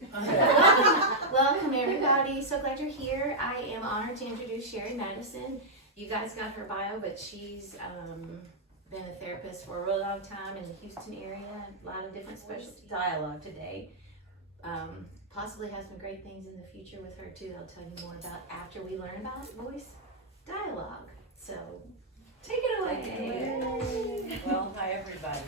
Welcome everybody, so glad you're here. I am honored to introduce Sherry Madison. You guys got her bio, but she's been a therapist for a really long time in the Houston area, a lot of different specialty dialogue today. Possibly has some great things in the future with her too. I'll tell you more about after we learn about voice dialogue. So take it away. Well, hi everybody.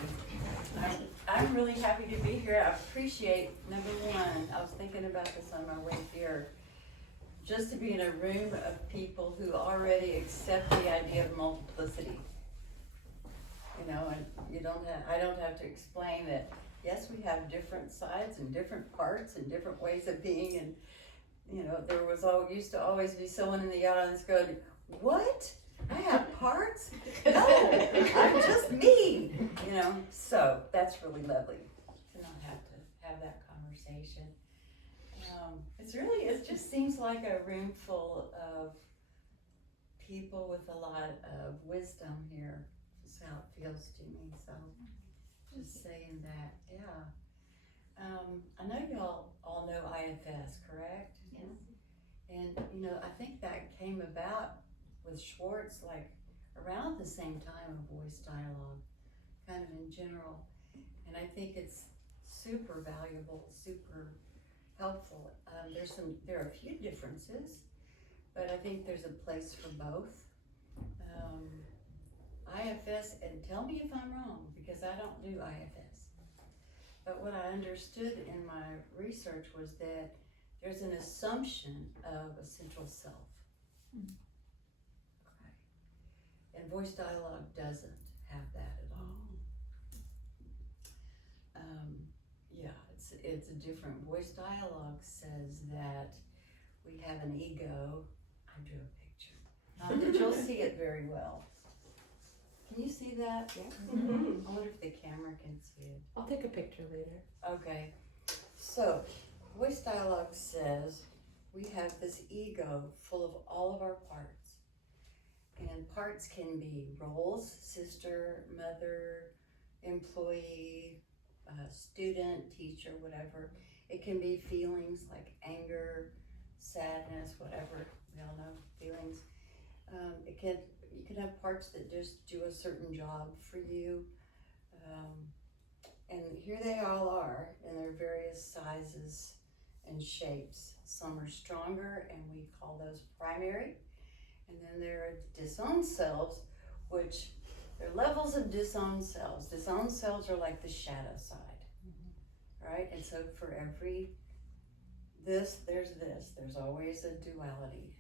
I'm really happy to be here. I appreciate, number one, I was thinking about this on my way here, just to be in a room of people who already accept the idea of multiplicity. You know, and I don't have to explain that, yes, we have different sides and different parts and different ways of being, and you know, there was used to always be someone in the audience going, "What? I have parts? No, I'm just me." You know, so that's really lovely to not have to have that conversation. It just seems like a room full of people with a lot of wisdom here. That's how it feels to me. So just saying that, yeah. I know y'all all know IFS, correct? Yes. And you know, I think that came about with Schwartz like around the same time of voice dialogue, kind of in general. And I think it's super valuable, super helpful. There are a few differences, but I think there's a place for both. IFS, and tell me if I'm wrong, because I don't do IFS. But what I understood in my research was that there's an assumption of a central self. Okay. And voice dialogue doesn't have that at all. Yeah, it's a different. Voice dialogue says that we have an ego. I drew a picture. Not that you'll see it very well. Can you see that? Yeah. Mm-hmm. I wonder if the camera can see it. I'll take a picture later. Okay. So, voice dialogue says we have this ego full of all of our parts. And parts can be roles, sister, mother, employee, student, teacher, whatever. It can be feelings like anger, sadness, whatever. We all know feelings. You can have parts that just do a certain job for you. And here they all are in their various sizes and shapes. Some are stronger, and we call those primary. And then there are disowned selves, which they're levels of disowned selves. Disowned selves are like the shadow side, right? And so for every this, there's this. There's always a duality.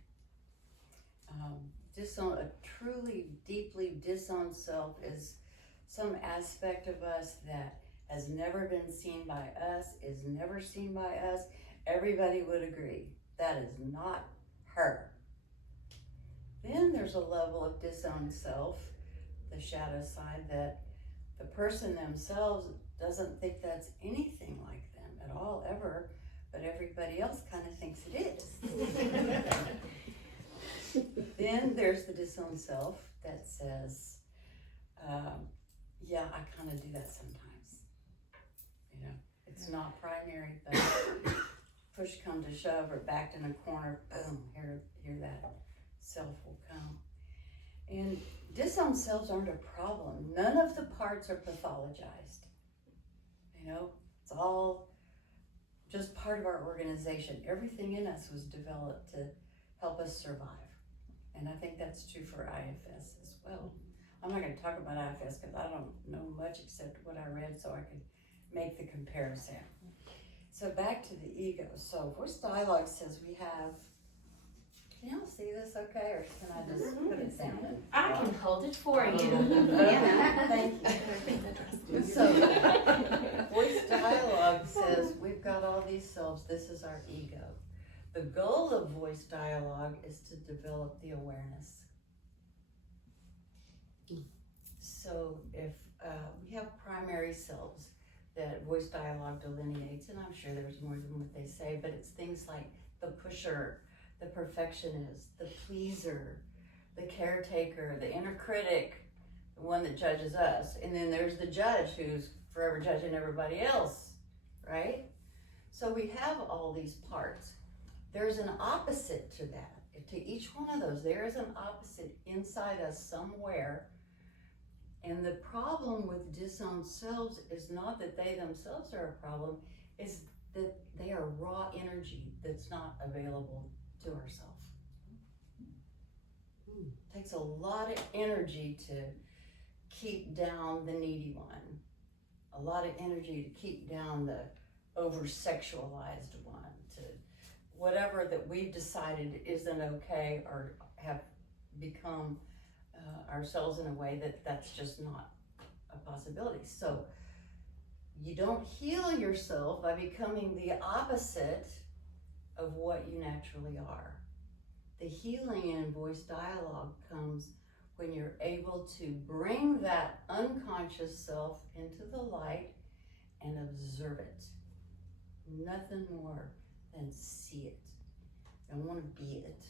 A truly, deeply disowned self is some aspect of us that has never been seen by us, is never seen by us. Everybody would agree that is not her. Then there's a level of disowned self, the shadow side, that the person themselves doesn't think that's anything like them at all, ever, but everybody else kind of thinks it is. Then there's the disowned self that says, yeah, I kind of do that sometimes. You know, it's not primary, but push come to shove or backed in a corner, boom, here that self will come. And disowned selves aren't a problem. None of the parts are pathologized. You know, it's all just part of our organization. Everything in us was developed to help us survive. And I think that's true for IFS as well. I'm not going to talk about IFS because I don't know much except what I read, so I can make the comparison. So back to the ego. So voice dialogue says we have, can y'all see this okay, or can I just put it down? I can hold it for you. Yeah, thank you. So voice dialogue says we've got all these selves, this is our ego. The goal of voice dialogue is to develop the awareness. So if we have primary selves that voice dialogue delineates, and I'm sure there's more than what they say, but it's things like the pusher, the perfectionist, the pleaser, the caretaker, the inner critic, the one that judges us, and then there's the judge who's forever judging everybody else, right? So we have all these parts. There's an opposite to that. To each one of those, there is an opposite inside us somewhere. And the problem with disowned selves is not that they themselves are a problem, is that they are raw energy that's not available to ourselves. Takes a lot of energy to keep down the needy one. A lot of energy to keep down the over-sexualized one, to whatever that we've decided isn't okay or have become ourselves in a way that that's just not a possibility. So you don't heal yourself by becoming the opposite of what you naturally are. The healing in voice dialogue comes when you're able to bring that unconscious self into the light and observe it. Nothing more than see it. Don't want to be it,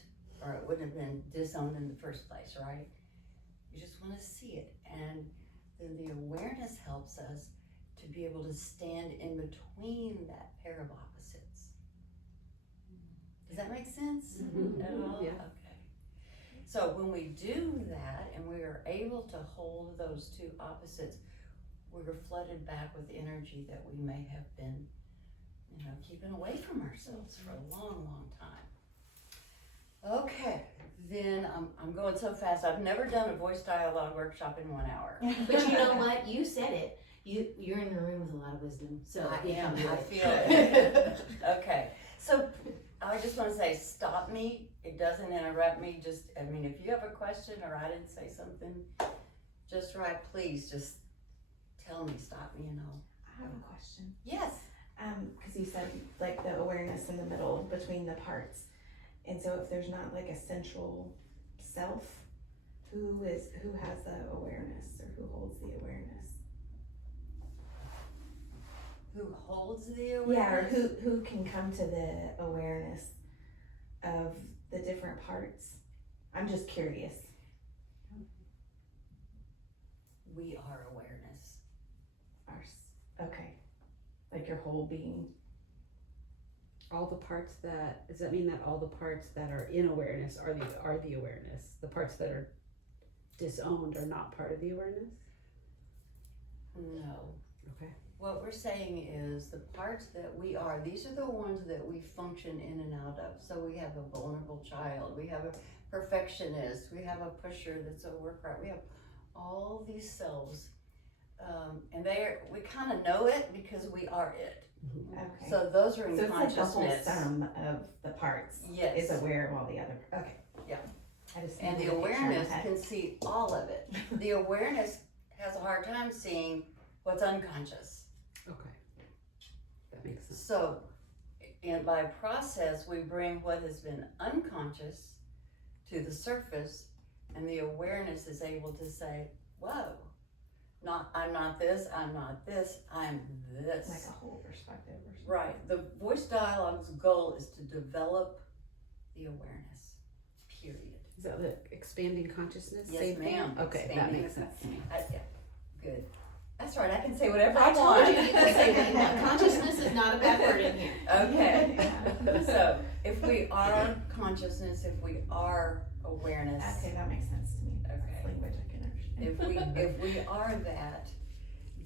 or it wouldn't have been disowned in the first place, right? You just want to see it. And then the awareness helps us to be able to stand in between that pair of opposites. Does that make sense? At all? Yeah. Okay. So when we do that and we are able to hold those two opposites, we're flooded back with energy that we may have been, keeping away from ourselves for a long, long time. Okay, then I'm going so fast. I've never done a voice dialogue workshop in 1 hour. But you know what? You said it. You're in a room with a lot of wisdom. So I you am. can do I it. feel it. Okay, so I just want to say, stop me. It doesn't interrupt me. If you have a question or I didn't say something just right, please just tell me. Stop me, I have a question. Yes. Because you said like the awareness in the middle between the parts, and so if there's not like a central self, who has the awareness or who holds the awareness? Who holds the awareness? Yeah, or who can come to the awareness of the different parts? I'm just curious. We are awareness. Okay, like your whole being. All the parts that, does that mean that all the parts that are in awareness are the awareness? The parts that are disowned are not part of the awareness? No. Okay. What we're saying is the parts that we are, these are the ones that we function in and out of. So we have a vulnerable child, we have a perfectionist, we have a pusher that's a worker, we have all these selves. And we kind of know it because we are it. Okay. So those are in So it's like the whole consciousness. sum of the parts Yes. is aware of all the other. Okay. Yeah. I just And need the to picture in my awareness head. can see all of it. The awareness has a hard time seeing what's unconscious. Okay. That makes sense. So, and by process, we bring what has been unconscious to the surface, and the awareness is able to say, whoa, I'm not this, I'm not this, I'm this. Like a whole perspective or something. Right. The voice dialogue's goal is to develop the awareness, period. Is that the expanding consciousness? Yes, Same thing? ma'am. Okay, that Expanding makes sense to me. Yeah, good. That's right, I can say whatever I I told want. you can say what you want. Consciousness is not a bad word in here. Okay. So, if we are consciousness, if we are awareness, Okay, that makes sense to me. That's Okay. language I can understand. if we are that,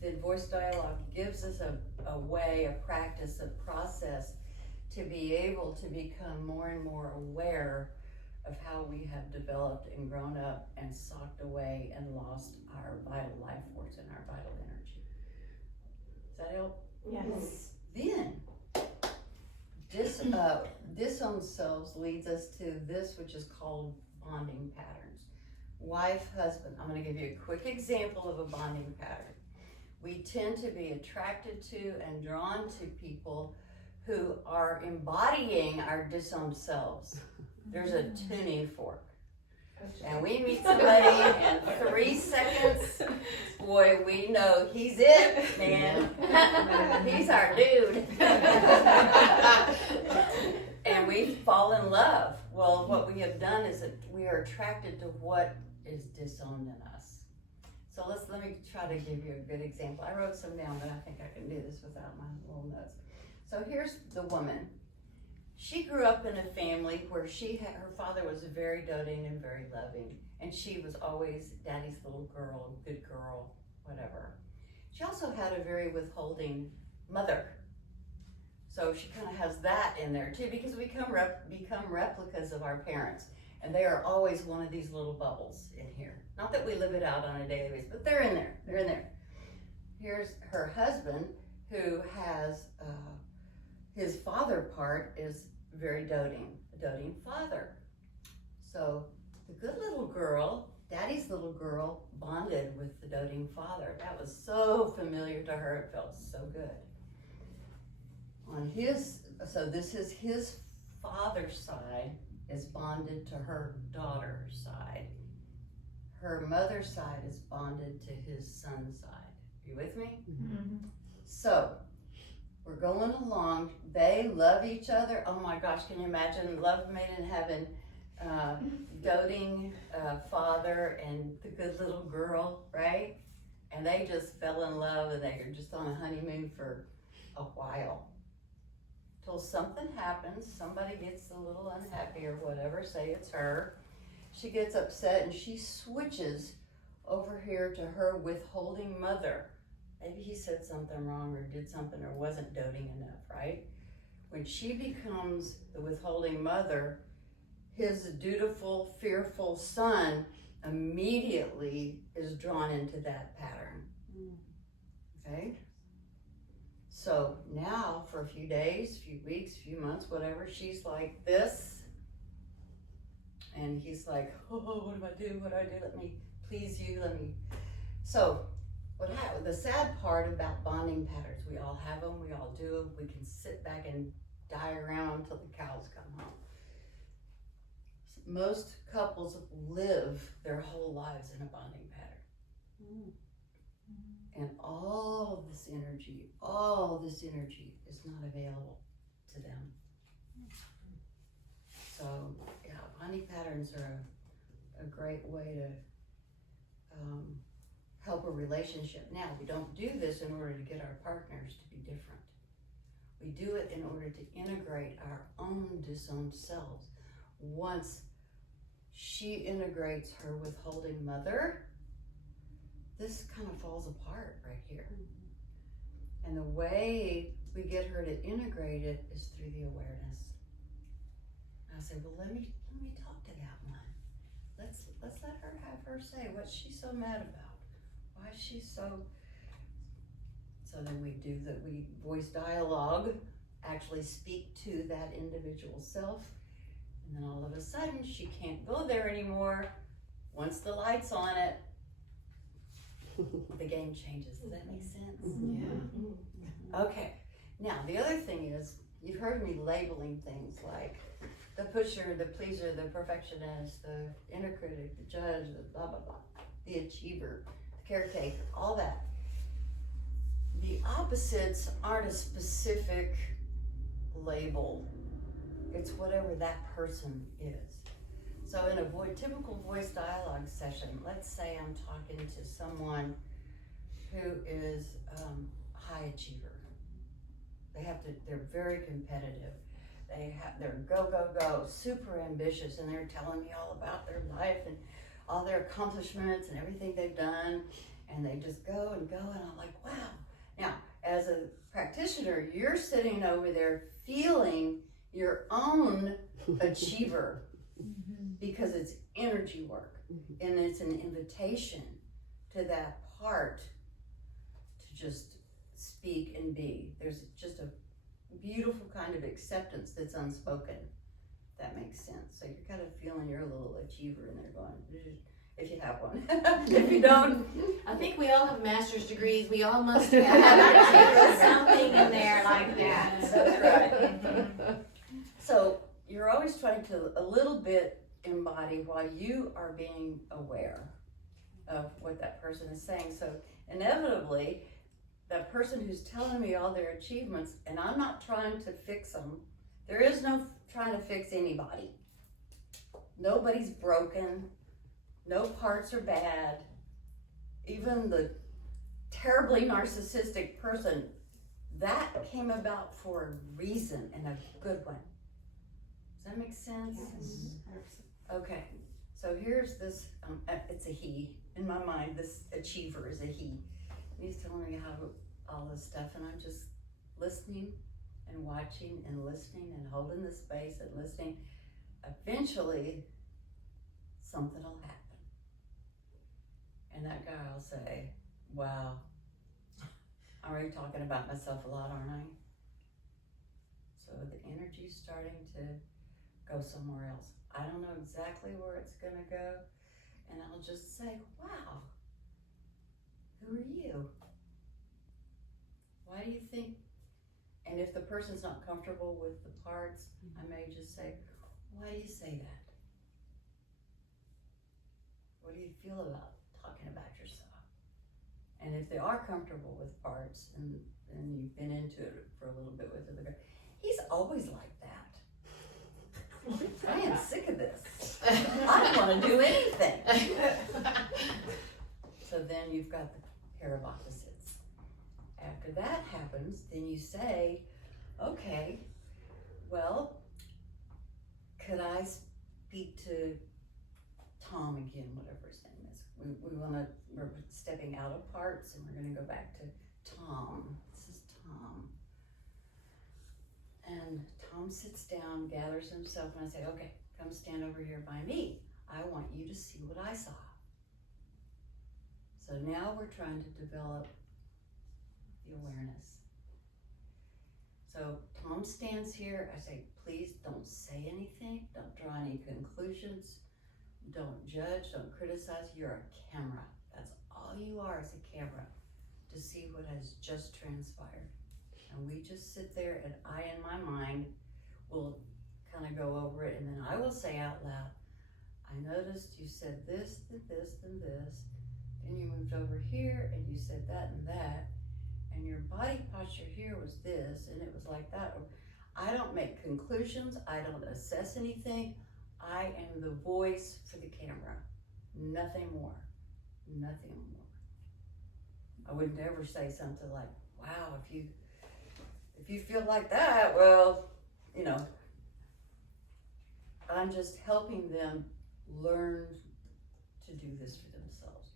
then voice dialogue gives us a way, a practice, a process to be able to become more and more aware of how we have developed and grown up and socked away and lost our vital life force and our vital energy. Does that help? Yes. Then, disowned selves leads us to this, which is called bonding patterns. Wife, husband. I'm going to give you a quick example of a bonding pattern. We tend to be attracted to and drawn to people who are embodying our disowned selves. There's a tuning fork. And we meet somebody in 3 seconds, boy, we know he's it, man. He's our dude. And we fall in love. Well, what we have done is that we are attracted to what is disowned in us. So let me try to give you a good example. I wrote some down, but I think I can do this without my little notes. So here's the woman. She grew up in a family where her father was very doting and very loving, and she was always daddy's little girl, good girl, whatever. She also had a very withholding mother. So she kind of has that in there too, because we become replicas of our parents, and they are always one of these little bubbles in here. Not that we live it out on a daily basis, but they're in there. They're in there. Here's her husband, who has his father part is very doting, a doting father. So the good little girl, daddy's little girl, bonded with the doting father. That was so familiar to her. It felt so good. So this is his father's side is bonded to her daughter's side. Her mother's side is bonded to his son's side. Are you with me? Mm-hmm. So we're going along. They love each other. Oh my gosh, can you imagine love made in heaven? Doting father and the good little girl, right? And they just fell in love, and they are just on a honeymoon for a while. Till something happens, somebody gets a little unhappy or whatever, say it's her. She gets upset and she switches over here to her withholding mother. Maybe he said something wrong or did something or wasn't doting enough, right? When she becomes the withholding mother, his dutiful, fearful son immediately is drawn into that pattern. Okay? So now for a few days, few weeks, few months, whatever, she's like this. And he's like, oh, what do I do? What do I do? Let me please you. So the sad part about bonding patterns, we all have them, we all do them. We can sit back and die around until the cows come home. Most couples live their whole lives in a bonding pattern. And all this energy is not available to them. So, yeah, bonding patterns are a great way to help a relationship. Now, we don't do this in order to get our partners to be different. We do it in order to integrate our own disowned selves. Once she integrates her withholding mother, this kind of falls apart right here. And the way we get her to integrate it is through the awareness. I say, well, let me talk to that one. Let's let her have her say, what's she so mad about? Why is she so? So then we voice dialogue, actually speak to that individual self, and then all of a sudden she can't go there anymore. Once the light's on it, the game changes. Does that make sense? Yeah. Okay. Now, the other thing is, you've heard me labeling things like the pusher, the pleaser, the perfectionist, the inner critic, the judge, the blah, blah, blah, the achiever, the caretaker, all that. The opposites aren't a specific label. It's whatever that person is. So in a typical voice dialogue session, let's say I'm talking to someone who is high achiever. They're very competitive. They're go, super ambitious, and they're telling me all about their life and all their accomplishments and everything they've done, and they just go, and I'm like, wow. Now, as a practitioner, you're sitting over there feeling your own achiever because it's energy work, and it's an invitation to that part to just speak and be. There's just a beautiful kind of acceptance that's unspoken. That makes sense. So you're kind of feeling your little achiever in there going, if you have one. If you don't, I think we all have master's degrees. We all must have something in there like that. That's right. So you're always trying to a little bit embody while you are being aware of what that person is saying. So inevitably, that person who's telling me all their achievements, and I'm not trying to fix them. There is no trying to fix anybody. Nobody's broken. No parts are bad. Even the terribly narcissistic person that came about for a reason and a good one. Does that make sense? Okay, so here's this, it's a he. In my mind, this achiever is a he. He's telling me how all this stuff, and I'm just listening and watching and listening and holding the space and listening. Eventually, something will happen. And that guy will say, wow, I'm already talking about myself a lot, aren't I? So the energy's starting to go somewhere else. I don't know exactly where it's gonna go, and I'll just say, wow, who are you? Why do you think? And if the person's not comfortable with the parts, I may just say, why do you say that? What do you feel about talking about yourself? And if they are comfortable with parts and you've been into it for a little bit with the guy, he's always like that. I am sick of this. I don't want to do anything. So then you've got the pair of opposites. After that happens, then you say, okay, well, could I speak to Tom again, whatever his name is. We're stepping out of parts and we're gonna go back to Tom. This is Tom. And Tom sits down, gathers himself, and I say, okay, come stand over here by me. I want you to see what I saw. So now we're trying to develop the awareness. So Tom stands here, I say, please don't say anything, don't draw any conclusions, don't judge, don't criticize, you're a camera. That's all you are, is a camera to see what has just transpired. And we just sit there and I, in my mind, will kind of go over it and then I will say out loud, I noticed you said this, then this, then this, then you moved over here and you said that and that, and your body posture here was this, and it was like that. I don't make conclusions, I don't assess anything, I am the voice for the camera, nothing more, nothing more. I would never say something like, wow, if you feel like that, well, you know, I'm just helping them learn to do this for themselves.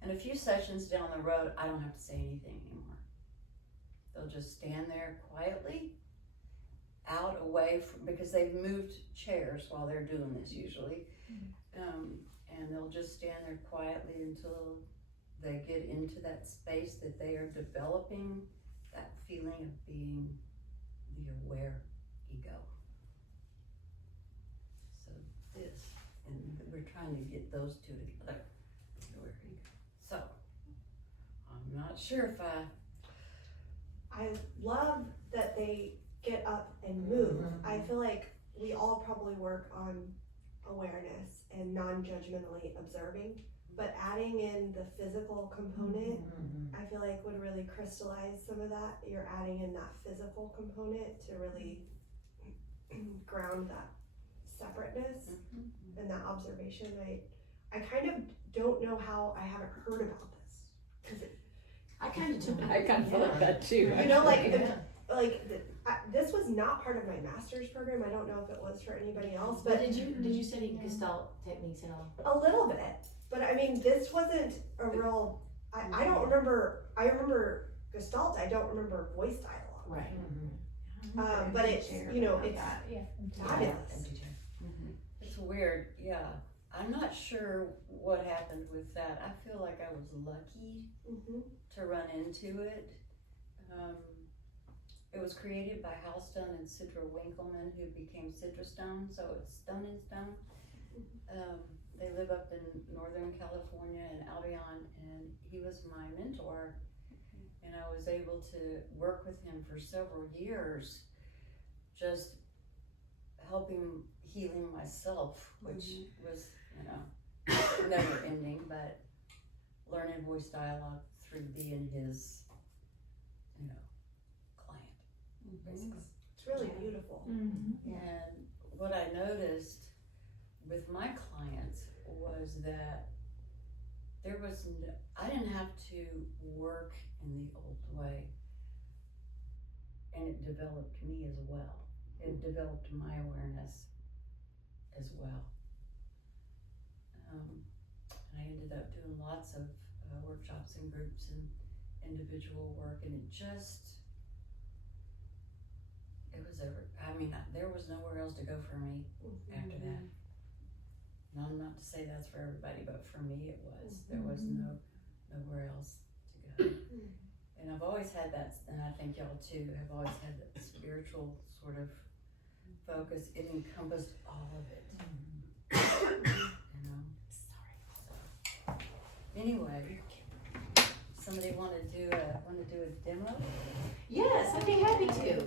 And a few sessions down the road, I don't have to say anything anymore. They'll just stand there quietly, out, away from, because they've moved chairs while they're doing this usually. And they'll just stand there quietly until they get into that space that they are developing that feeling of being the aware ego. So this, and we're trying to get those two together. So, I'm not sure if I love that they get up and move. I feel like we all probably work on awareness and non-judgmentally observing, but adding in the physical component, I feel like would really crystallize some of that. You're adding in that physical component to really ground that separateness and that observation. I kind of don't know how I haven't heard about this, because I kind of do. I kind of feel like that too. you know, actually. this was not part of my master's program. I don't know if it was for anybody else, But but did you study Gestalt techniques at all? a little bit. But I mean, this wasn't a real. I don't remember. I remember Gestalt. I don't remember voice dialogue. Right. But it's, you know, it's fabulous. it's weird, yeah. I'm not sure what happened with that. I feel like I was lucky to run into it. It was created by Hal Stone and Sidra Winkleman, who became Sidra Stone, so it's Stone and Stone. They live up in Northern California in Albion, and he was my mentor. And I was able to work with him for several years, just helping healing myself, which was, you know, never ending, but learning voice dialogue through being his, you know, client, basically. It's really beautiful. And what I noticed with my clients was that there was I didn't have to work in the old way. and it developed me as well. It developed my awareness as well. And I ended up doing lots of workshops and groups and individual work, and there was nowhere else to go for me after that. And I'm not to say that's for everybody, but for me it was. There was nowhere else to go. And I've always had that, and I think y'all too have always had that spiritual sort of focus. It encompassed all of it. You know? So, anyway, somebody want to do a demo? Yes, I'd be happy to.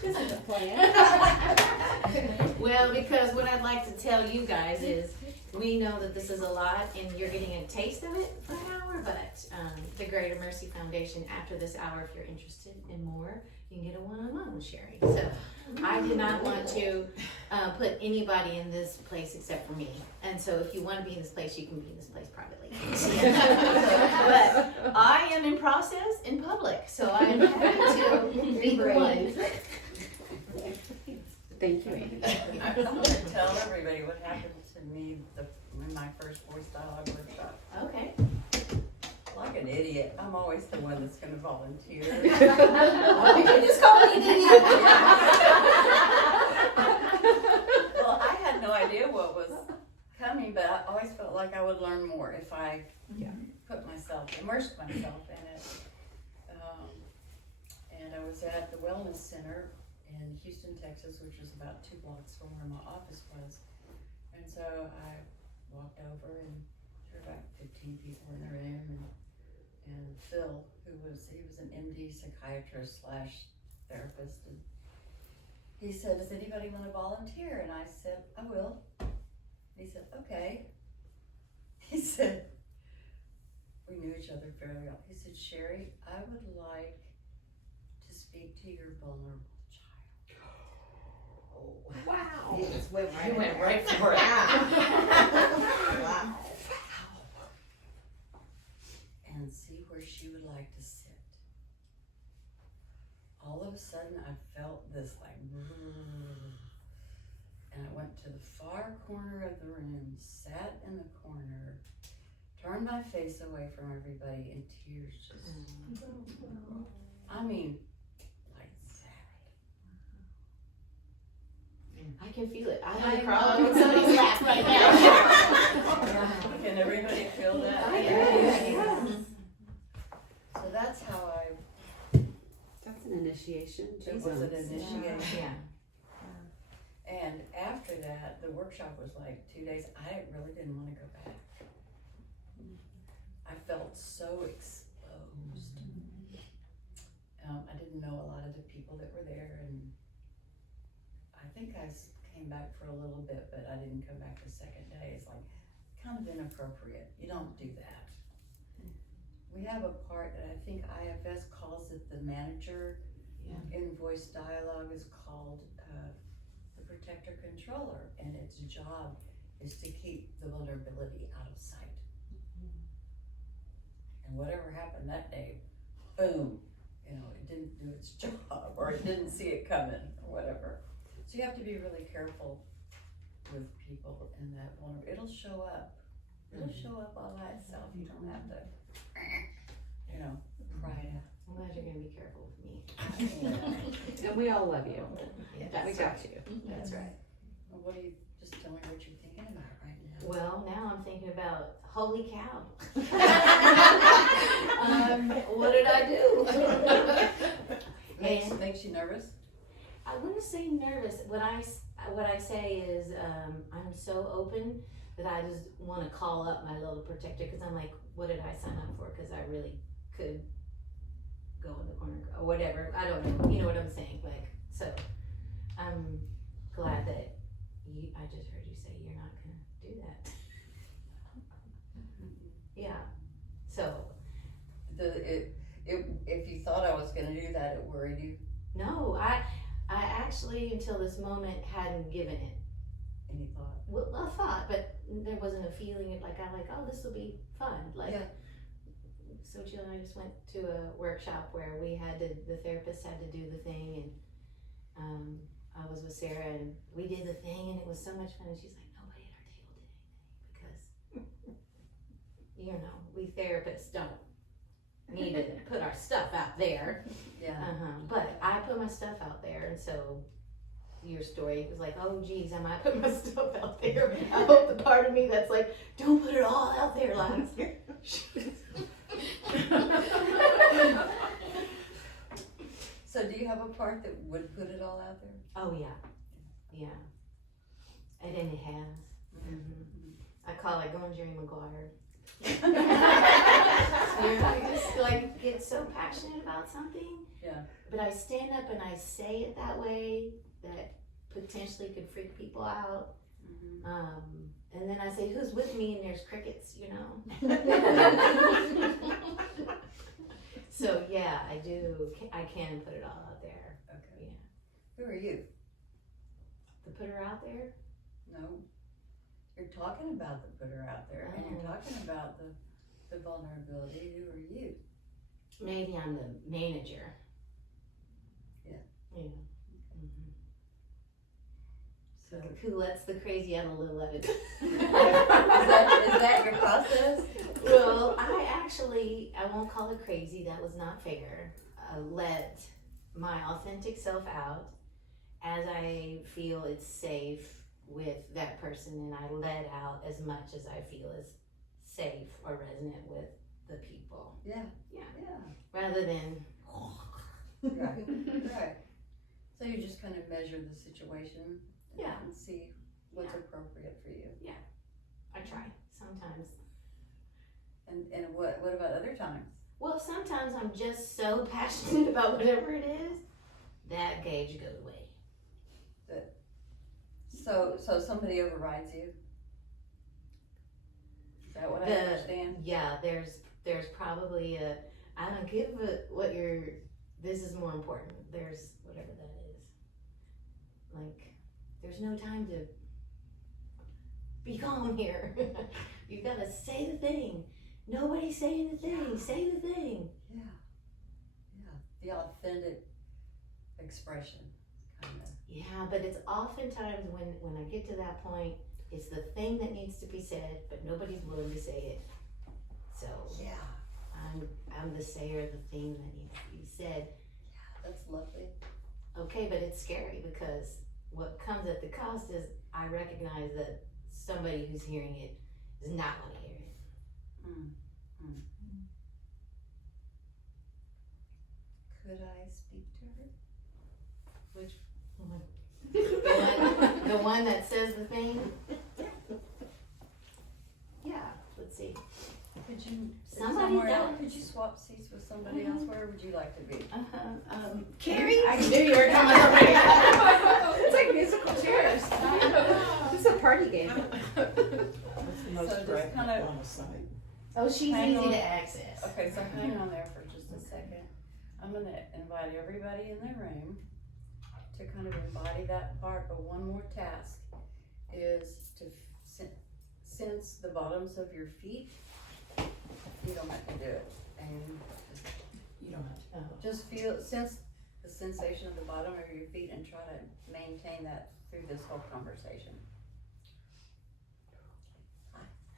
This is a plan. Well, because what I'd like to tell you guys is, we know that this is a lot and you're getting a taste of it for an hour, but the Greater Mercy Foundation, after this hour, if you're interested in more, you can get a one-on-one with Sherry. So I did not want to put anybody in this place except for me. And so if you want to be in this place, you can be in this place privately. But I am in process in public, so I am happy to be the one. Thank you, Amy. I'm going to tell everybody what happened to me in my first voice dialogue workshop. Okay. Like an idiot, I'm always the one that's going to volunteer. You just call me an idiot. Well, I had no idea what was coming, but I always felt like I would learn more if I immersed myself in it. And I was at the Wellness Center in Houston, Texas, which was about 2 blocks from where my office was. And so I walked over, and there were about 15 people in the room, and Phil, he was an MD psychiatrist / therapist, and he said, "Does anybody want to volunteer?" And I said, "I will." He said, "Okay." He said, we knew each other fairly well. He said, "Sherry, I would like to speak to your vulnerable child." Wow. He just went You went right for it. Wow. And see where she would like to sit. All of a sudden, I felt this and I went to the far corner of the room, sat in the corner, turned my face away from everybody, and tears just, I mean, like that. I can feel it. I'm crawling in somebody's lap right now. Can everybody feel that? I can. So that's how That's an initiation. it was an Jesus. initiation. Yeah. And after that, the workshop was like 2 days. I really didn't want to go back. I felt so exposed. I didn't know a lot of the people that were there, and I think I came back for a little bit, but I didn't come back the second day. It's like kind of inappropriate. You don't do that. We have a part that I think IFS calls it the manager. In voice dialogue is called the protector controller, and its job is to keep the vulnerability out of sight. And whatever happened that day, boom, it didn't do its job, or it didn't see it coming, or whatever. So you have to be really careful with people in that vulnerability. It'll show up. It'll show up all by itself. You don't have to, cry it out. I'm glad you're going to be careful with me. And we all love you. Yes. We got you. That's right. Well, what do you, just tell me what you're thinking about right now. Well, now I'm thinking about, holy cow. What did I do? Makes you nervous? I wouldn't say nervous. What I say is I'm so open that I just want to call up my little protector, because I'm like, what did I sign up for? Because I really could go in the corner or whatever. I don't know. You know what I'm saying? Like, so I'm glad that I just heard you say you're not going to do that. Yeah. So. If you thought I was going to do that, it worried you? No, I actually, until this moment, hadn't given it. Any thought? Well, a thought, but there wasn't a feeling like I'm like, oh, this will be fun. Like, so Jill and I just went to a workshop where the therapist had to do the thing, and I was with Sarah and we did the thing, and it was so much fun. And she's like, nobody at our table did anything because, you know, we therapists don't need to put our stuff out there. Yeah. But I put my stuff out there, and so your story was like, oh geez, I might put my stuff out there. I hope the part of me that's like, don't put it all out there, Lance. So do you have a part that would put it all out there? Oh yeah, and then it has. I call it going Jerry Maguire. I just like get so passionate about something. Yeah. But I stand up and I say it that way that potentially could freak people out. And then I say, who's with me? And there's crickets, you know. So yeah, I do. I can put it all out there. Okay. Yeah. Who are you? To put her out there. No. You're talking about the put her out there, and you're talking about the vulnerability. Who are you? Maybe I'm the manager. Yeah. Yeah. So Who lets the crazy out a little of it? is that your process? Well, I won't call it crazy. That was not fair. Let my authentic self out as I feel it's safe with that person, and I let out as much as I feel is safe or resonant with the people. Yeah. Yeah. Yeah. Rather than. Right. So you just kind of measure the situation. Yeah. And see what's appropriate for you. I try sometimes. And what about other times? Well, sometimes I'm just so passionate about whatever it is, that gauge goes away. So somebody overrides you? Is that what I understand? Yeah, there's probably I don't give it what this is more important. There's whatever that is. Like, there's no time to be calm here. You gotta say the thing. Nobody's saying the thing. Yeah. Say the thing. Yeah. The authentic expression, kind of. Yeah, but it's oftentimes when I get to that point, it's the thing that needs to be said, but nobody's willing to say it. So Yeah. I'm the sayer of the thing that needs to be said. Yeah, that's lovely. Okay, but it's scary because what comes at the cost is I recognize that somebody who's hearing it is not going to hear it. Could I speak to her? Which one? The one that says the thing? Yeah, let's see. Could you Somebody somewhere else? does. Could you swap seats with somebody else? Where would you like to be? Carrie? I knew you were coming already. It's like musical chairs. This is a party game. That's the most So just practical kinda- on the site. Oh, she's Hang easy on. to access. Okay, so hang on there for just a second. I'm gonna invite everybody in the room to kind of embody that part, but one more task is to sense the bottoms of your feet. You don't have to do it, and You don't have to. just sense the sensation of the bottom of your feet and try to maintain that through this whole conversation.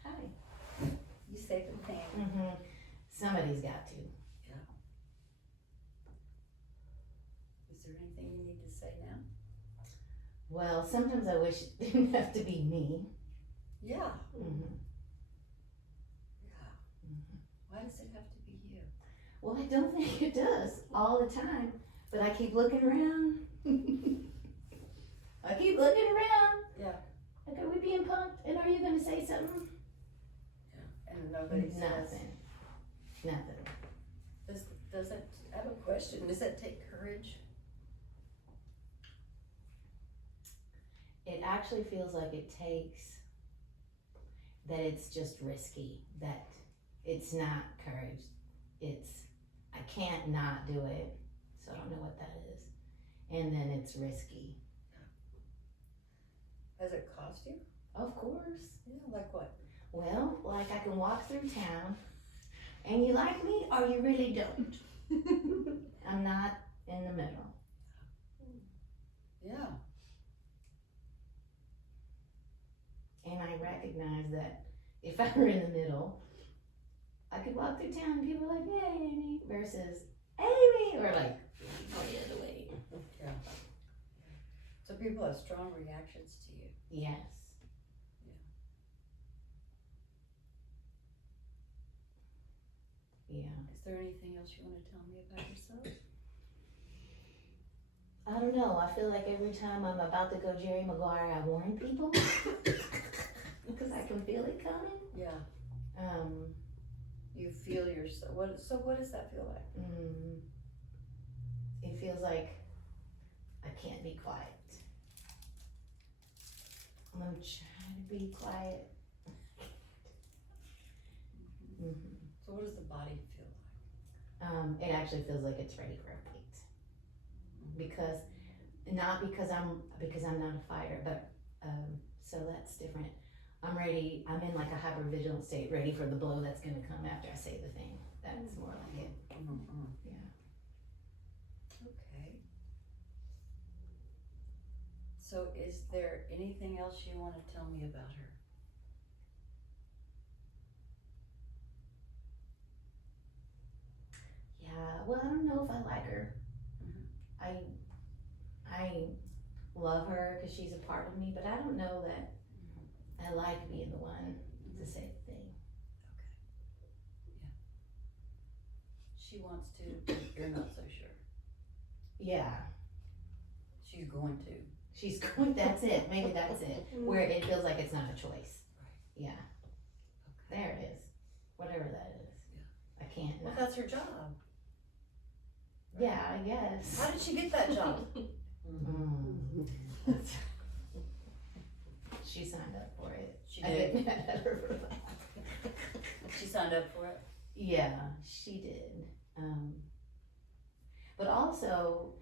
Hi. You say the thing. Mm-hmm. Somebody's got to. Is there anything you need to say now? Well, sometimes I wish it didn't have to be me. Yeah. Mm-hmm. Why does it have to be you? Well, I don't think it does all the time, but I keep looking around. I keep looking around. Yeah. Like, are we being punked? And are you going to say something? And nobody says. Nothing. Does it, I have a question, does that take courage? It actually feels like it takes, that it's just risky, that it's not courage. It's, I can't not do it, so I don't know what that is. And then it's risky. Has it cost you? Of course. Yeah, like what? Well, like I can walk through town And you like me or you really don't. I'm not in the middle. Yeah. And I recognize that if I were in the middle, I could walk through town and people are like, hey, Amy, versus Amy, or like, go the other way. Yeah. So people have strong reactions to you. Yes. Yeah. Is there anything else you want to tell me about yourself? I don't know. I feel like every time I'm about to go Jerry Maguire, I warn people because I can feel it coming. Yeah. Um, You feel yourself. What does that feel like? It feels like I can't be quiet. I'm trying to be quiet. So what does the body feel like? It actually feels like it's ready for a fight. Because not because I'm not a fighter, but so that's different. I'm ready. I'm in like a hypervigilant state, ready for the blow that's gonna come after I say the thing. That's more like it. Yeah. Okay. So is there anything else you want to tell me about her? Yeah. Well, I don't know if I like her. I love her because she's a part of me, but I don't know that I like being the one to say the thing. She wants to, but you're not so sure. Yeah. She's going to. She's going. That's it. Maybe that's it. Where it feels like it's not a choice. Yeah. There it is. Whatever that is. Yeah. I can't. Well, Not. that's her job. Yeah, I guess. How did she get that job? She signed up for it. She I did. get mad at her for that. She signed up for it. Yeah, she did. But also,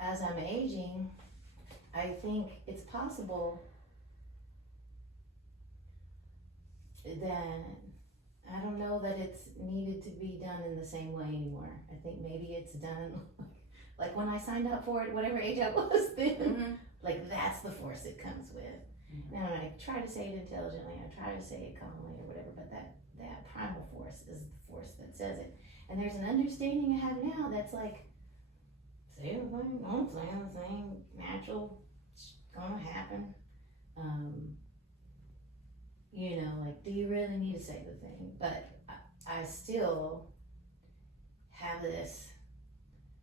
as I'm aging, I think it's possible that I don't know that it's needed to be done in the same way anymore. I think maybe it's done like when I signed up for it, whatever age I was then, like that's the force it comes with. Now I try to say it intelligently, I try to say it calmly or whatever, but that primal force is the force that says it. And there's an understanding I have now that's like, say the thing, don't say the thing, natural, it's gonna happen. You know, like, do you really need to say the thing? But I still have this,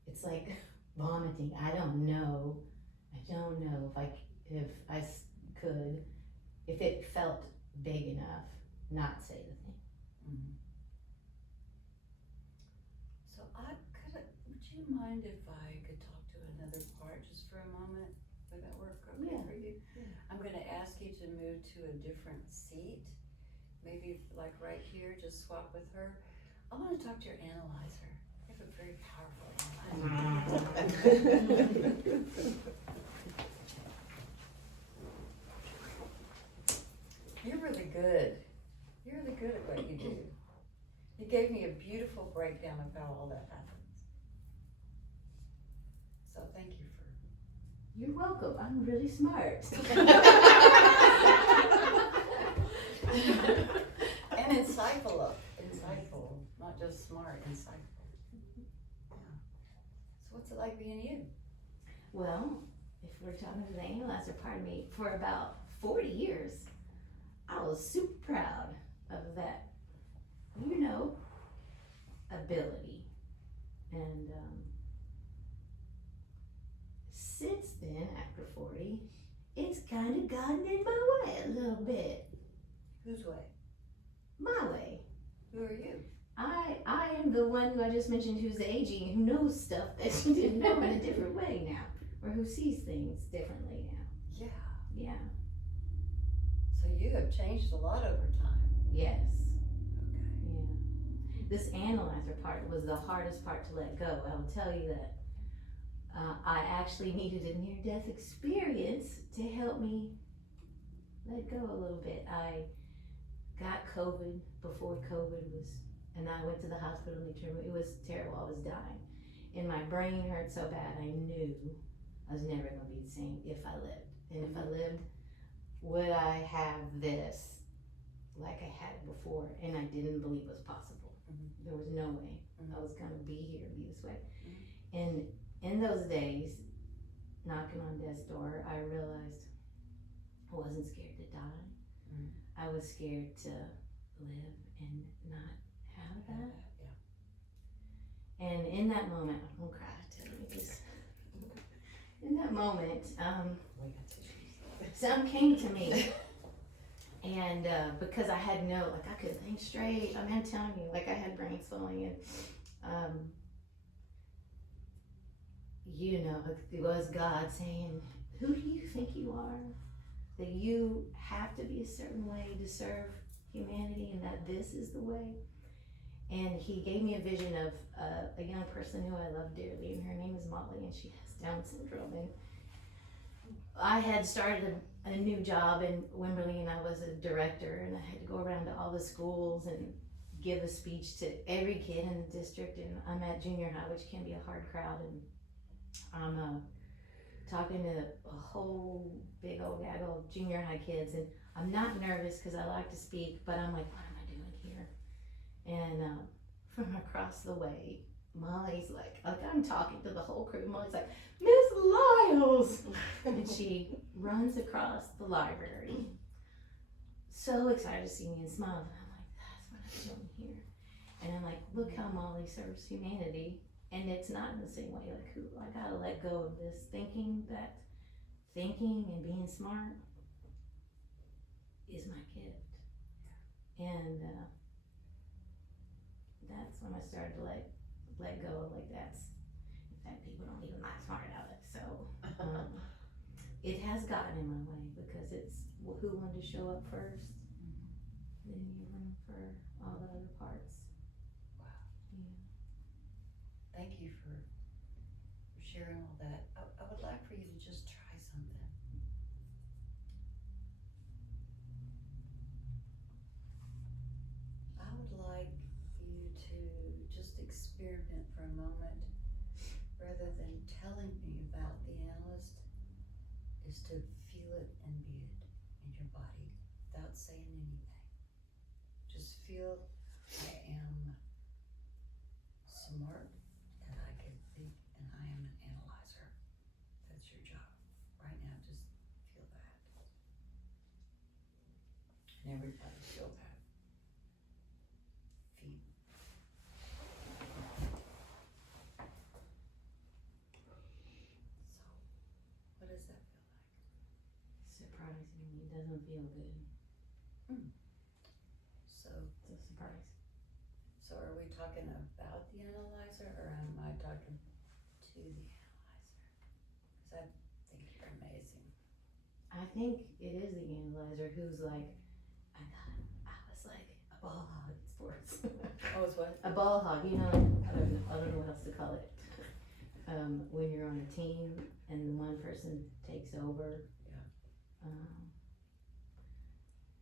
it's like vomiting. I don't know if I could, if it felt big enough, not say the thing. So would you mind if I could talk to another part just for a moment? Would that work okay Yeah. for you? I'm gonna ask you to move to a different seat. Maybe like right here, just swap with her. I wanna talk to your analyzer. You have a very powerful analyzer. You're really good. You're really good at what you do. You gave me a beautiful breakdown of how all that happens. So thank you for. You're welcome. I'm really smart. And insightful, not just smart, insightful. Yeah. So what's it like being you? Well, if we're talking to the analyzer part of me, for about 40 years, I was super proud of that, ability. And since then, after 40, it's kind of gotten in my way a little bit. Whose way? My way. Who are you? I am the one who I just mentioned who's aging, who knows stuff that she didn't know in a different way now, or who sees things differently now. Yeah. Yeah. So you have changed a lot over time. Yes. Okay. Yeah. This analyzer part was the hardest part to let go. I will tell you that. I actually needed a near-death experience to help me let go a little bit. got COVID before COVID was, and I went to the hospital and they turned me, it was terrible, I was dying. And my brain hurt so bad, I knew I was never gonna be the same if I lived. And if I lived, would I have this like I had it before? And I didn't believe it was possible. There was no way I was gonna be here, be this way. And in those days, knocking on death's door, I realized I wasn't scared to die. I was scared to live and not have that. And in that moment, I'm gonna cry, tell you this. In that moment, something came to me. And because I had I couldn't think straight. I mean, I'm telling you, like I had brain swelling and, it was God saying, who do you think you are? That you have to be a certain way to serve humanity and that this is the way. And he gave me a vision of a young person who I love dearly, and her name is Molly, and she has Down syndrome. And I had started a new job in Wimberley, and I was a director, and I had to go around to all the schools and give a speech to every kid in the district. And I'm at junior high, which can be a hard crowd, and I'm talking to a whole big old gaggle of junior high kids, and I'm not nervous because I like to speak, but I'm like, what am I doing here? And from across the way, Molly's like I'm talking to the whole crew. Molly's like, Miss Lyles, and she runs across the library, so excited to see me and smiles. And I'm like, that's what I'm doing here. And I'm like, look how Molly serves humanity, and it's not in the same way. Like, I gotta let go of this thinking and being smart is my gift, and that's when I started to let go of like that's. In fact, people don't even like smart Alex, so it has gotten in my way because it's who wanted to show up first, then you room for all the other parts. Wow. Yeah. Thank you for sharing all that. I would like for you to just try something. I would like you to just experiment for a moment, rather than telling me about the analyst, is to feel it and be it in your body without saying anything. Just feel I am smart and I can think and I am an analyzer. That's your job. Right now, just feel that. And everybody feel that. Feet. So, what does that feel like? Surprisingly, it doesn't feel good. So, It's a surprise. So are we talking about the analyzer, or am I talking to the analyzer? Because I think you're amazing. I think it is the analyzer who's like, I was like a ball hog in sports. Oh, it's what? A ball hog, I don't know what else to call it. When you're on a team and one person takes over. Yeah.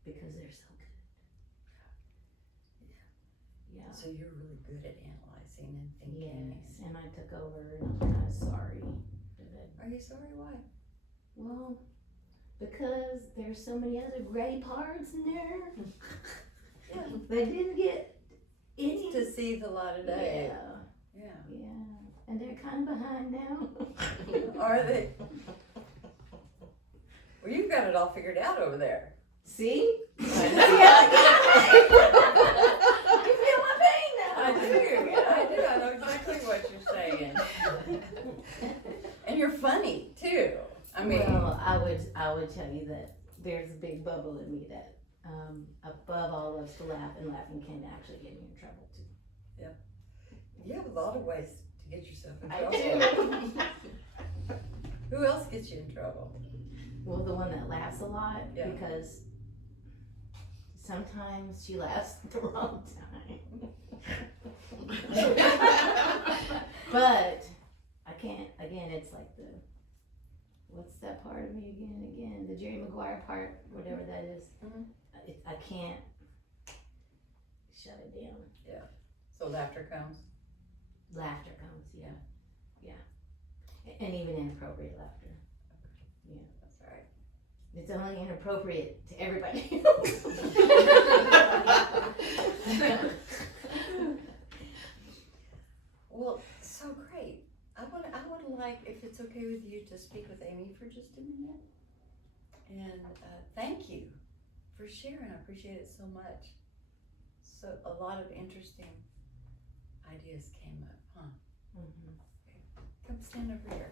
Because they're so good. Yeah. So you're really good at analyzing and thinking. Yes, and I took over, and I'm kind of sorry for that. Are you sorry? Why? Well, because there's so many other gray parts in there. Yeah. They didn't get any. To see the light of day. Yeah, Yeah. yeah, and they're kind of behind now. Are they? Well, you've got it all figured out over there. See? I You feel my pain now. I do. I know exactly what you're saying. And you're funny too. I mean, well, I would tell you that there's a big bubble in me that above all loves to laugh, and laughing can actually get me in trouble too. you have a lot of ways to get yourself in I trouble. do. Who else gets you in trouble? Well, the one that laughs a lot, Yeah. because sometimes she laughs at the wrong time. But I can't, again, it's like what's that part of me again, the Jerry Maguire part, whatever that is. Mhm. I can't shut it down. So laughter comes. Laughter comes, yeah. And even inappropriate laughter. That's all right. It's only inappropriate to everybody. Well, so great. I would like, if it's okay with you, to speak with Amy for just a minute. And thank you for sharing. I appreciate it so much. So a lot of interesting ideas came up, huh? Mhm. Come stand over here.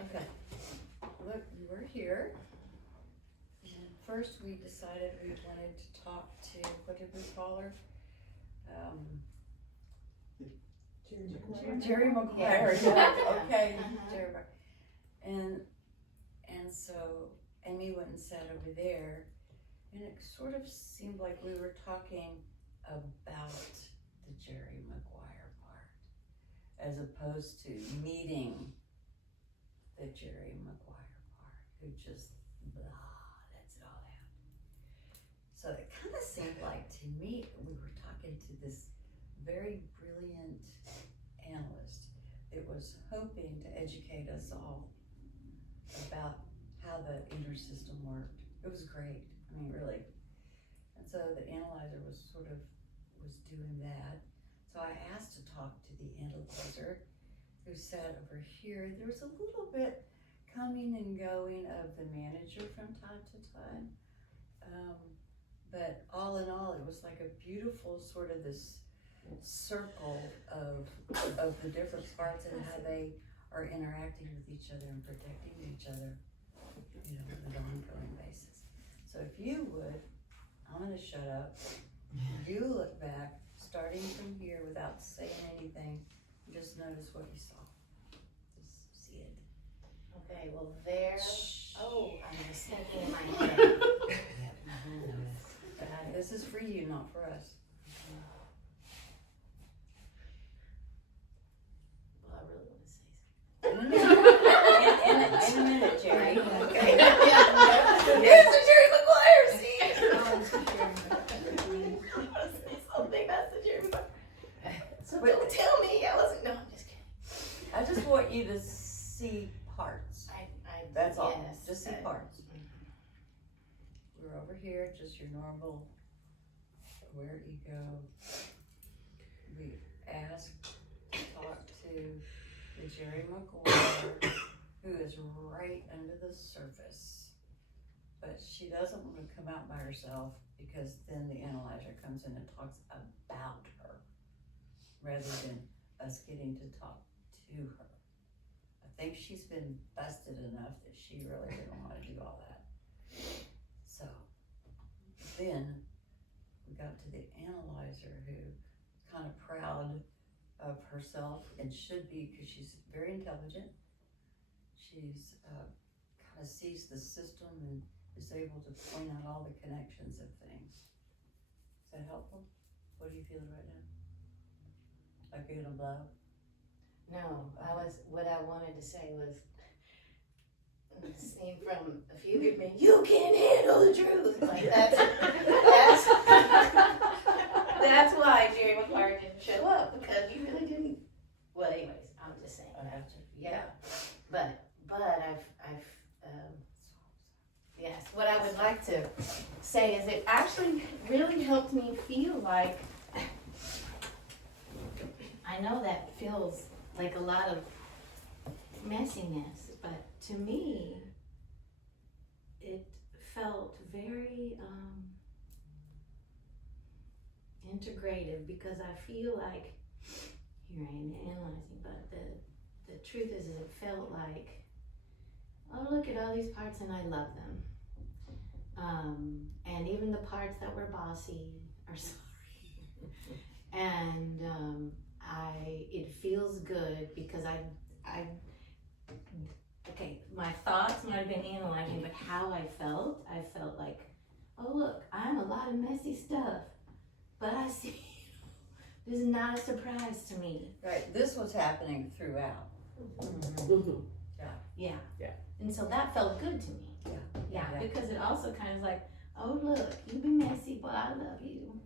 Okay. Look, you were here. And first we decided we wanted to talk to, what did we call her? Jerry McGuire. Yeah, okay, Jerry McGuire. And so Amy went and sat over there, and it sort of seemed like we were talking about the Jerry McGuire part, as opposed to meeting the Jerry McGuire part, who just lets it all out. So it kind of seemed like to me we were talking to this very brilliant analyst that was hoping to educate us all about how the inner system worked. It was great. I mean, really. And so the analyzer was doing that. So I asked to talk to the analyzer, who sat over here. There was a little bit coming and going of the manager from time to time. But all in all, it was like a beautiful sort of this circle of the different parts and how they are interacting with each other and protecting each other, you know, on an ongoing basis. So if you would, I'm gonna shut up. You look back, starting from here without saying anything, just notice what you saw. Just see it. Okay, well there, oh, I'm just thinking in my head. This is for you, not for us. Well, I really want to say In a minute, Jerry. Okay. There's the Jerry McGuire scene. something. That's the Jerry McGuire. So don't tell me I wasn't. No, I'm just kidding. I just want you to see parts. That's all. Yes, Just see parts. We're over here, just your normal aware ego. We asked to talk to the Jerry McGuire, who is right under the surface. But she doesn't want to come out by herself, because then the analyzer comes in and talks about her, rather than us getting to talk to her. I think she's been busted enough that she really didn't want to do all that. So then we got to the analyzer, who is kind of proud of herself, and should be, because she's very intelligent. She's kind of sees the system and is able to point out all the connections of things. Is that helpful? What are you feeling right now? Like you're gonna blow? No, what I wanted to say was, the scene from A Few Good Men, you can't handle the truth. Like that's why Jerry McGuire didn't show up, because you really didn't. Well, anyways, I'm just saying. I got you. Yeah, but I've yes, what I would like to say is it actually really helped me feel like, I know that feels like a lot of messiness, but to me, it felt very integrative, because I feel like, here I am analyzing, but the truth is it felt like, oh, look at all these parts and I love them. And even the parts that were bossy are sorry. And it feels good, because okay, my thoughts might have been analyzing, but how I felt like, oh look, I'm a lot of messy stuff, but I see, this is not a surprise to me. Right, this was happening throughout. Yeah. Yeah. And so that felt good to me. Yeah. Yeah, because it also kind of like, Oh, look, you be messy, but I love you.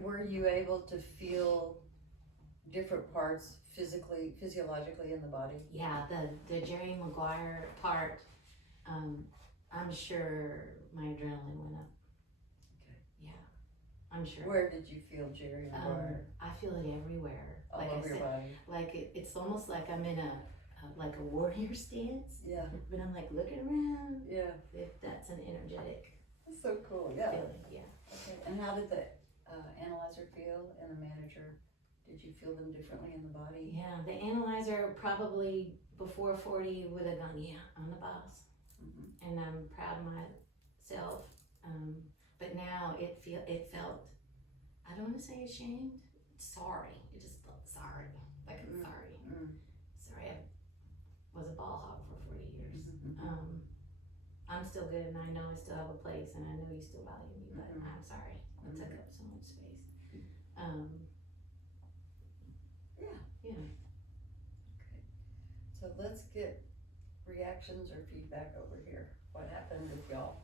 Were you able to feel different parts physiologically in the body? Yeah, the Jerry Maguire part, I'm sure my adrenaline went up. Okay. Yeah, I'm sure. Where did you feel Jerry Maguire? I feel it everywhere. All Like over I your said, body? like it's almost like I'm in a like a warrior stance, Yeah, but I'm like looking around. yeah. If that's an energetic That's so cool, yeah. feeling, yeah. Okay, and how did the analyzer feel and the manager? Did you feel them differently in the body? Yeah, the analyzer probably before 40 would have gone, yeah, I'm the boss. Mm-hmm. And I'm proud of myself. But now it felt, I don't want to say ashamed, sorry. It just felt sorry, like I'm sorry. Mm-hmm. Sorry, I was a ball hog for 40 years. Mm-hmm. I'm still good and I know I still have a place and I know you still value me, but Mhm. I'm sorry. It took up so much space. Yeah. Yeah. So let's get reactions or feedback over here. What happened with y'all?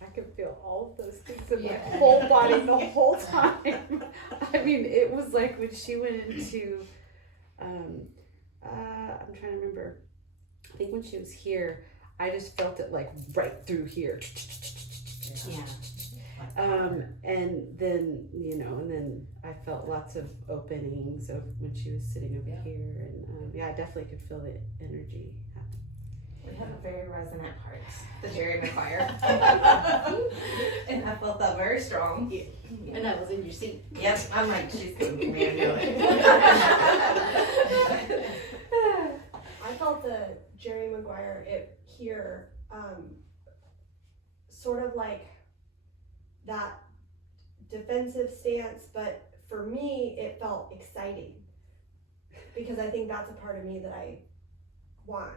I could feel all of those things in my Yeah. whole body the whole time. I mean, it was like when she went into, I'm trying to remember. I think when she was here, I just felt it like right through here. Yeah. And then, and then I felt lots of openings of when she was sitting over Yeah. here. And I definitely could feel the energy happen. We have a very resonant parts, the Jerry Maguire. And I felt that very strong. And I was in your seat. Yep, I'm like, she's gonna give me a feeling. I felt the Jerry Maguire here, sort of like that defensive stance, but for me, it felt exciting because I think that's a part of me that I want,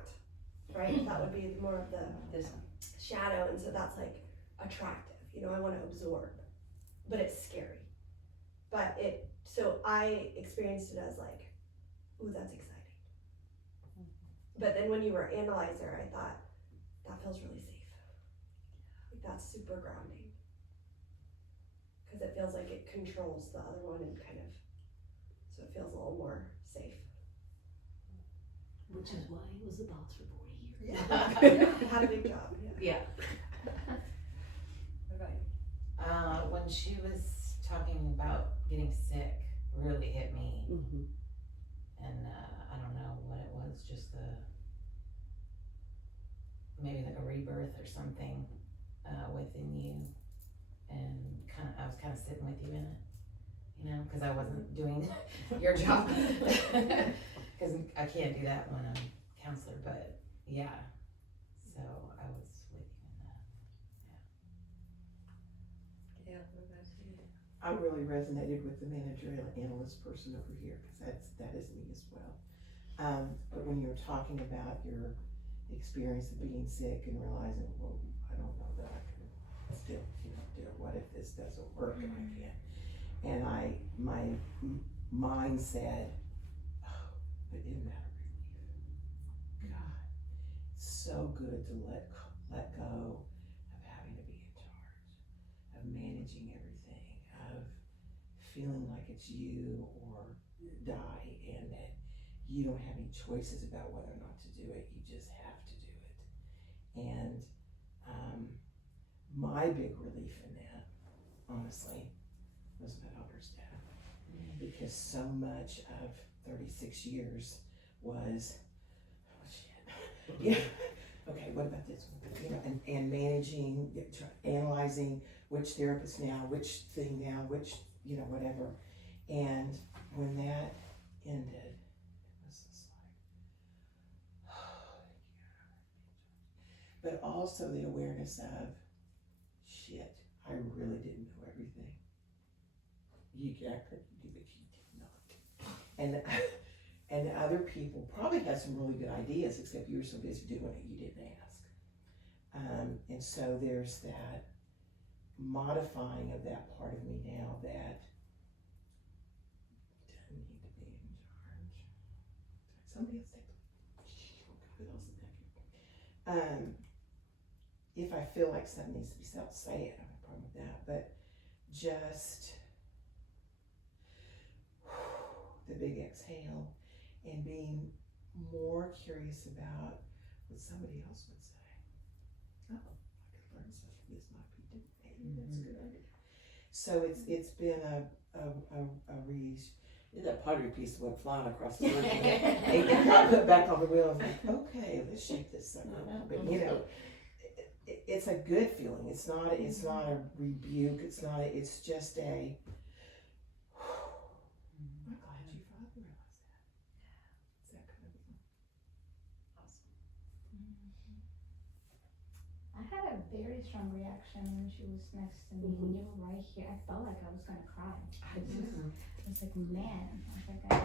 right? That would be more of the This shadow, and so that's like attractive, I want to absorb, but it's scary. So I experienced it as like, ooh, that's exciting. But then when you were analyzer, I thought, that feels really safe. Like that's super grounding. Because it feels like it controls the other one and kind of, so it feels a little more safe. Which is why he was the boss for 40 years. Yeah. Had a big job. Yeah. Yeah. What about you? When she was talking about getting sick, really hit me, Mm-hmm. and I don't know what it was, just maybe like a rebirth or something within you, and I was kind of sitting with you in it, because I wasn't doing your job, because I can't do that when I'm a counselor, but yeah, so I was with you in that. Yeah, what about you? I really resonated with the managerial analyst person over here because that is me as well. But when you were talking about your experience of being sick and realizing, well, I don't know that I can still, do it. What if this doesn't work and I can't? And my mind said, oh, but isn't that a relief? God, it's so good to let go of having to be in charge, of managing everything, of feeling like it's you or die, and that you don't have any choices about whether or not to do it. You just have to do it. And my big relief in that, honestly, was my daughter's death, because so much of 36 years was, oh shit, yeah. Okay, what about this one? And managing, analyzing which therapist now, which thing now, which, whatever. And when that ended, it was just like, oh, but also the awareness of, shit, I really didn't know everything. You act like you do, but you did not. And other people probably had some really good ideas, except you were so busy doing it, you didn't ask. And so there's that modifying of that part of me now that doesn't need to be in charge. Somebody else take who else is that? If I feel like something needs to be said, I'll say it. I have a problem just the big exhale and being more curious about what somebody else would say. Oh, I could learn something. This might be different. Maybe that's a good idea. So it's been a that pottery piece went flying across the room. And got put back on the wheel. I was like, okay, let's shake this up a little bit. You know, it's a good feeling. It's not a rebuke. It's just a. I'm glad you finally realized that. It's that kind of thing. I had a very strong reaction when she was next to me, and you were right here. I felt like I was gonna cry. I was like, man. I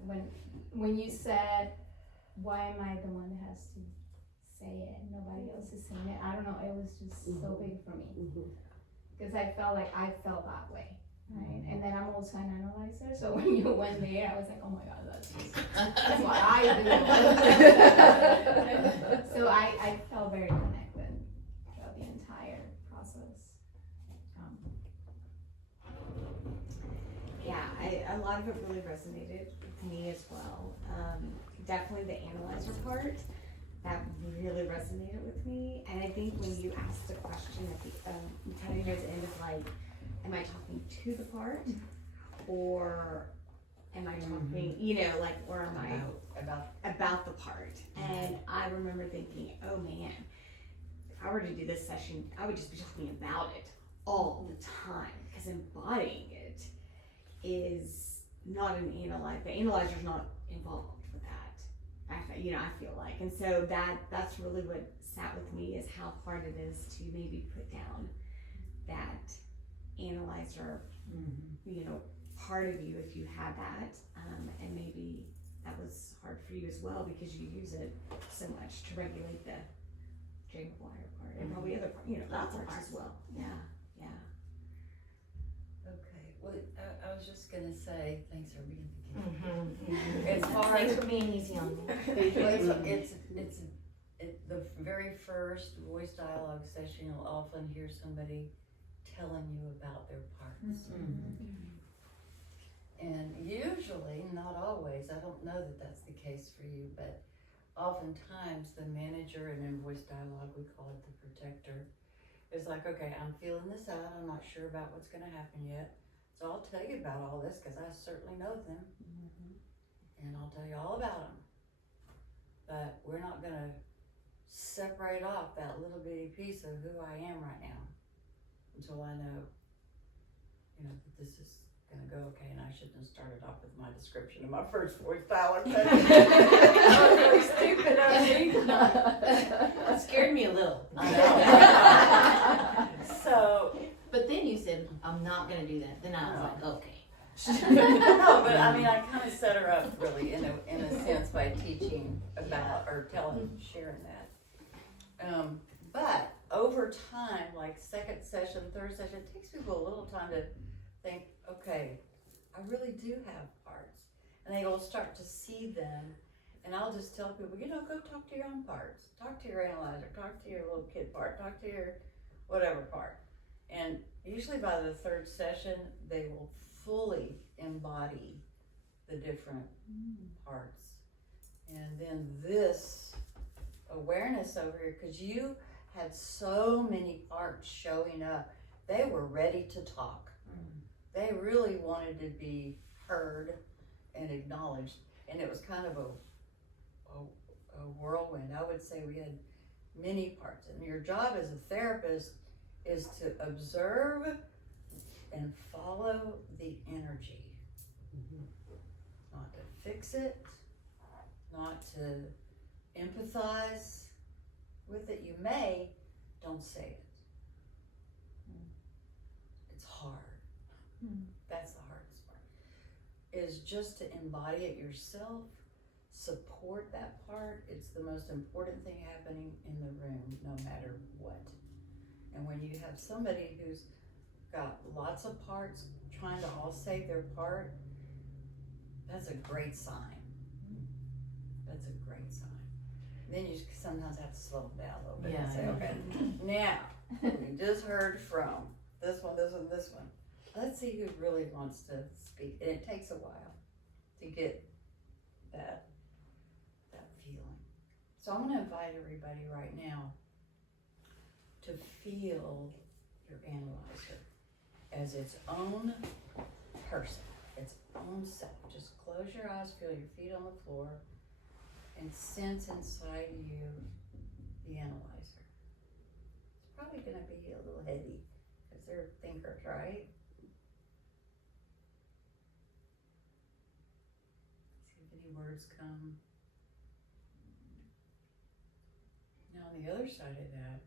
was like, when you said, why am I the one that has to say it? Nobody else is saying it. I don't know. It was just so big for me because I felt like I felt that way, right? And then I'm also an analyzer, so when you went there, I was like, oh my god, that's what I do. So I felt very connected throughout the entire process. Yeah, a lot of it really resonated with me as well. Definitely the analyzer part, that really resonated with me. And I think when you asked the question at the kind of near the end of like, am I talking to the part, or am I talking, you know, like, or am I about the part? And I remember thinking, oh man, if I were to do this session, I would just be talking about it all the time, because embodying it is not an analyzer. The analyzer's not involved with that. I feel like, and so that's really what sat with me, is how hard it is to maybe put down that analyzer, part of you if you had that, and maybe that was hard for you as well because you use it so much to regulate the J wire part and probably other lots of parts as well. Yeah. Okay, well, I was just gonna say, thanks for being the As far Thanks as for being easy on me. it's the very first voice dialogue session, you'll often hear somebody telling you about their parts. And usually, not always, I don't know that that's the case for you, but oftentimes the manager, and in voice dialogue we call it the protector, is like, okay, I'm feeling this out, I'm not sure about what's gonna happen yet, so I'll tell you about all this because I certainly know them, and I'll tell you all about them. But we're not gonna separate off that little bitty piece of who I am right now until I know, that this is gonna go okay. And I shouldn't have started off with my description of my first voice dialogue. I was really stupid of me. It scared me a little. I know. So, But then you said, I'm not gonna do that. Then I was like, okay. no, but I mean, I kind of set her up really in a sense by teaching about or sharing that. But over time, like second session, third session, it takes people a little time to think, okay, I really do have parts. And they will start to see them. And I'll just tell people, go talk to your own parts. Talk to your analyzer, talk to your little kid part, talk to your whatever part. And usually by the third session, they will fully embody the different parts. And then this awareness over here, because you had so many parts showing up, they were ready to talk. They really wanted to be heard and acknowledged. And it was kind of a whirlwind. I would say we had many parts. And your job as a therapist is to observe and follow the energy. Not to fix it, not to empathize with it. You may, don't say it. It's hard. That's the hardest part. Is just to embody it yourself, support that part. It's the most important thing happening in the room, no matter what. And when you have somebody who's got lots of parts trying to all say their part, that's a great sign. That's a great sign. Then you sometimes have to slow them down a little bit and say, okay, now we just heard from this one, this one, this one. Let's see who really wants to speak. And it takes a while to get that feeling. So I'm gonna invite everybody right now to feel your analyzer as its own person, its own self. Just close your eyes, feel your feet on the floor, and sense inside you the analyzer. It's probably gonna be a little heady, because they're thinkers, right? See if any words come. Now on the other side of that,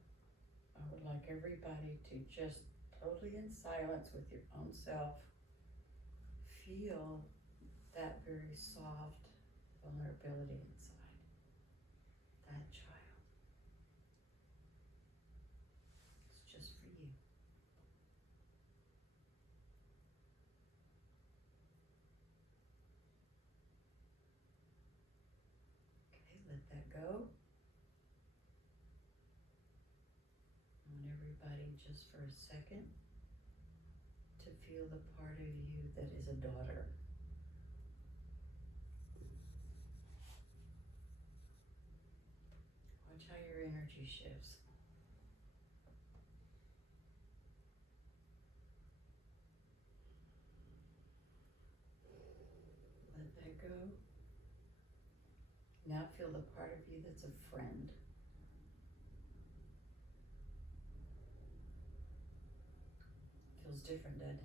I would like everybody to just totally in silence with your own self, feel that very soft vulnerability inside that child. It's just for you. Okay, let that go. I want everybody just for a second to feel the part of you that is a daughter. Watch how your energy shifts. Let that go. Now feel the part of you that's a friend. Feels different, doesn't it?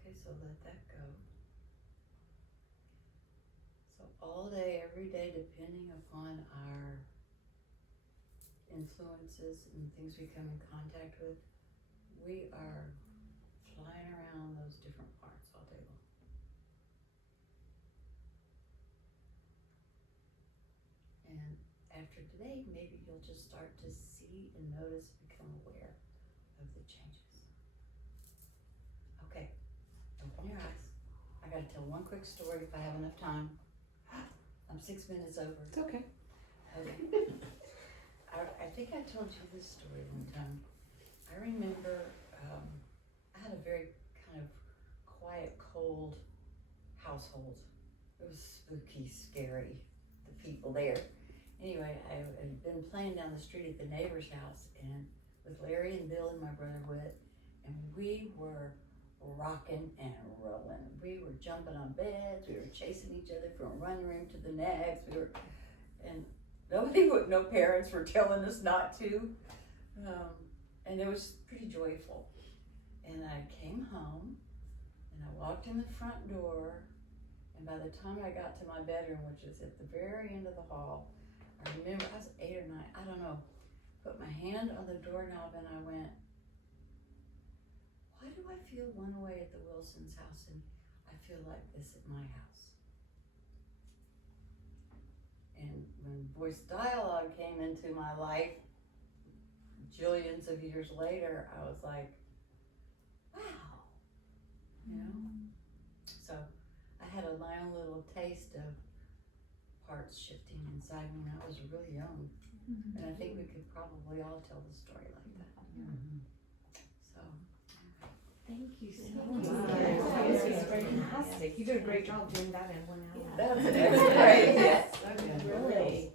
Okay, so let that go. So all day, every day, depending upon our influences and things we come in contact with, we are flying around those different parts all day long. And after today, maybe you'll just start to see and notice, become aware of the changes. Okay, open your eyes. I gotta tell one quick story if I have enough time. I'm 6 minutes over. It's okay. Okay. I think I told you this story one time. I remember I had a very kind of quiet, cold household. It was spooky, scary, the people there. Anyway, I had been playing down the street at the neighbor's house and with Larry and Bill and my brother Whit, and we were rocking and rolling. We were jumping on beds, we were chasing each other from one room to the next. And no parents were telling us not to. And it was pretty joyful. And I came home and I walked in the front door, and by the time I got to my bedroom, which was at the very end of the hall, I remember I was 8 or 9, I don't know, put my hand on the doorknob and I went, why do I feel one way at the Wilson's house and I feel like this at my house? And when voice dialogue came into my life, jillions of years later, I was like, wow, you know? So I had my own little taste of parts shifting inside me when I was really young. And I think we could probably all tell the story like that. So, Thank you so Thank you. much. This This is is fantastic. You did a great job doing that in 1 hour. that's great. Yes, that was really